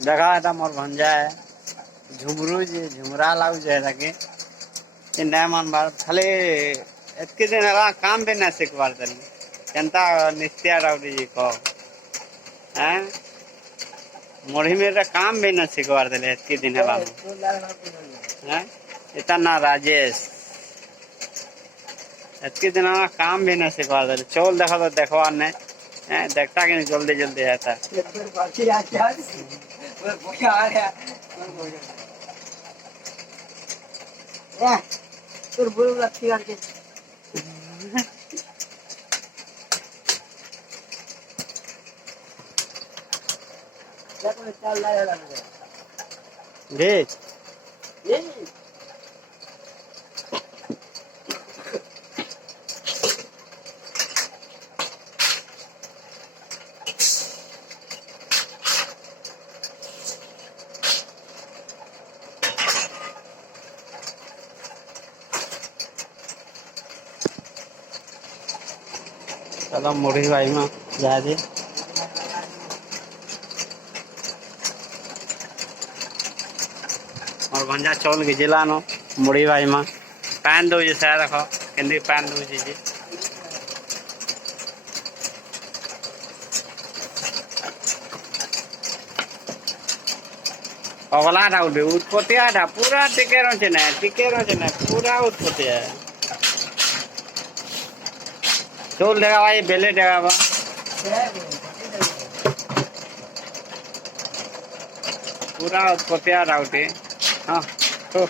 देखा था मोर भंजा है झुमरू जे झुमरा लाउ जे ताके चिंता मन बार खाली एतके दिन हला काम भी ना सिखवार तनी केंता निस्त्या राउडी जी को हैं मोरी मेरा काम भी ना सिखवार तले एतके दिन हला हैं इतना राजेश एतके दिन हला काम भी ना सिखवार तले चोल देखा तो देखवा ने देखता कि नहीं जल्दी जल्दी है था তোর বড় লাগছে আর কি দেখো চাল লাগা লাগবে देख এই चलो मुड़ी भाई में जा दे और भंजा चौल के जिला नो मुड़ी भाई में पैन दो जी शायद रखो किंदी पैन दो जी अगला था उठे उत्पत्तिया था पूरा टिकेरो ना पूरा उत्पत्तिया चोल देगा भाई बेले देगा बा पूरा उत्पत्तिया था उठे हाँ तो